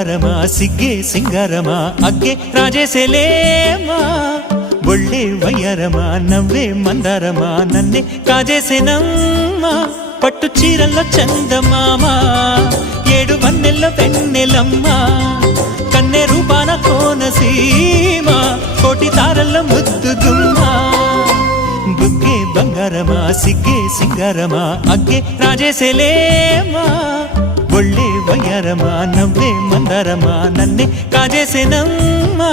బంగారమా సిగ్గే సింగారమా అగ్గే రాజేసేలేమా ఒళ్ళే వయ్యారమా నవ్వే మందారమా నన్నే కాజేసేనమ్మా పట్టు చీరల్లో చందమామా ఏడు వన్నెల్లో వెన్నెలమ్మా కన్నె రూపాన కోనసీమా కోటి తారల్లో ముద్దుగుమ్మా బుగ్గే బంగారమా సిగ్గే సింగారమా అగ్గే రాజేసేలేమా ఒళ్ళే వయ్యారమా నవ్వే మందారమా నన్నే కాజేసేనమ్మా